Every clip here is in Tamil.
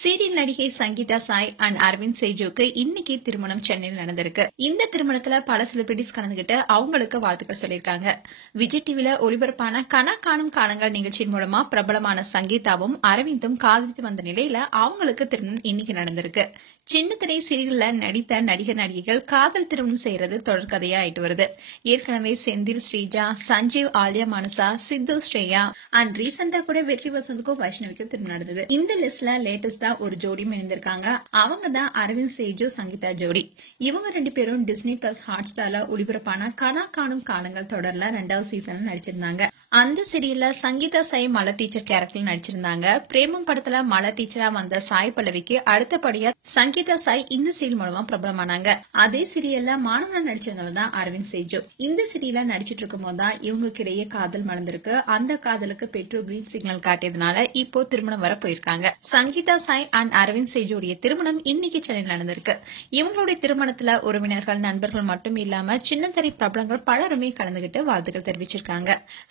சீரியல் நடிகை சங்கீதா சாய் அண்ட் அரவிந்த் சேஜுக்கு இன்னைக்கு திருமணம் சென்னையில் நடந்திருக்கு. இந்த திருமணத்துல பல செலிபிரிட்டிஸ் கலந்துகிட்டு அவங்களுக்கு வாழ்த்துக்கள் சொல்லியிருக்காங்க. விஜய் டிவில ஒளிபரப்பான கனா காணும் காலங்கள் நிகழ்ச்சியின் மூலமா பிரபலமான சங்கீதாவும் அரவிந்தும் காதலித்து வந்த நிலையில அவங்களுக்கு திருமணம் இன்னைக்கு நடந்திருக்கு. சின்ன திரை சீரியல்ல நடித்த நடிகர் நடிகைகள் காதல் திருமணம் செய்யறது தொடர்கதையா ஆயிட்டு வருது. ஏற்கனவே செந்தில் ஸ்ரீஜா, சஞ்சீவ் ஆலியா மனசா, சித்து ஸ்ரேயா அண்ட் ரீசெண்டா கூட வெற்றி வசந்துக்கும் வைஷ்ணவிக்கும் திருமணம் நடந்தது. இந்த லிஸ்ட்ல லேட்டஸ்டா ஒரு ஜோடி இணைந்திருக்காங்க. அவங்க தான் அரவிந்த் சேஜு சங்கீதா ஜோடி. இவங்க ரெண்டு பேரும் டிஸ்னி பிளஸ் ஹாட் ஸ்டார்ல ஒளிபரப்பான கனா காணும் காலங்கள் தொடர்ல 2வது சீசன்ல நடிச்சிருந்தாங்க. அந்த சீரியல்ல சங்கீதா சாய் மலர் டீச்சர் கேரக்டர்ல நடிச்சிருந்தாங்க. பிரேமம் படத்துல மலர் டீச்சரா வந்த சாய் பல்லவிக்கு அடுத்தபடியா சங்கீதா சாய் இந்த சீரியல் மூலமா பிரபலமானாங்க. அதே சீரியல்ல மாணவனா நடிச்சிருந்தவர் தான் அரவிந்த் சேஜு. இந்த சீரியல்ல நடிச்சிட்டு இருக்கும் போதுதான் இவங்களுக்கு இடையே காதல் மலர்ந்திருக்கு. அந்த காதலுக்கு பெற்றோர் கிரீன் சிக்னல் காட்டியதுனால இப்போ திருமணம் வர போயிருக்காங்க. சங்கீதா சாய் அண்ட் அரவிந்த் சேஜுடைய திருமணம் இன்னைக்கு சென்னையில் நடந்திருக்கு. இவங்களுடைய திருமணத்துல உறவினர்கள், நண்பர்கள் மட்டும் இல்லாம சின்னத்திரை பிரபலங்கள் பலருமே கலந்துகிட்டு வாழ்த்துக்கள் தெரிவிச்சிருக்காங்க.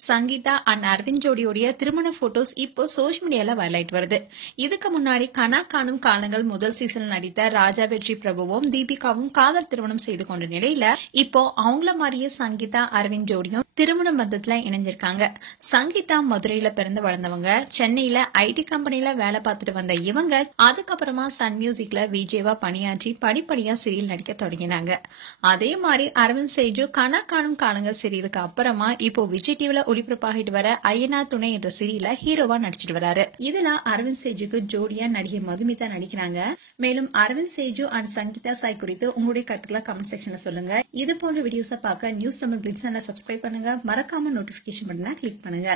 சங்கீதா அண்ட் அரவிந்த் ஜோடியோடைய திருமண போட்டோஸ் இப்போ சோசியல் மீடியால வைரலாயிட்டு வருது. இதுக்கு முன்னாடி கனா காணும் காலங்கள் முதல் சீசன்ல நடித்த ராஜா வெற்றி பிரபுவும் தீபிகாவும் காதல் திருமணம் செய்து கொண்ட நிலையில இப்போ அவங்கள மாதிரியே சங்கீதா அரவிந்த் ஜோடியும் திருமண பந்தத்துல இணைஞ்சிருக்காங்க. சங்கீதா மதுரையில பிறந்து வளர்ந்தவங்க. சென்னையில ஐடி கம்பெனில வேலை பார்த்துட்டு வந்த இவங்க அதுக்கப்புறமா சன் மியூசிக்ல விஜேவா பணியாற்றி படிப்படியா சீரியல் நடிக்க தொடங்கினாங்க. அதே மாதிரி அரவிந்த் சேஜு கனா காணும் காலங்கள் சீரியலுக்கு அப்புறமா இப்போ விஜய் டிவில ஒளிபரப்பாகிட்டு வர ஐயனார் துணை என்ற சீரியல்ல ஹீரோவா நடிச்சிட்டு வராரு. இதுல அரவிந்த் சேஜுக்கு ஜோடியா நடிகை மதுமிதா நடிக்கிறாங்க. மேலும் அரவிந்த் சேஜு அண்ட் சங்கீதா சாய் குறித்து உங்களுடைய கருத்துக்களை கமெண்ட் செக்ஷன்ல சொல்லுங்க. இது போன்ற வீடியோஸை பார்க்க நியூஸ் தமிழ் கிளிட்ஸ் சேனலை சப்ஸ்கிரைப் பண்ணுங்க. மறக்காம நோட்டிபிகேஷன் பட்டனை கிளிக் பண்ணுங்க.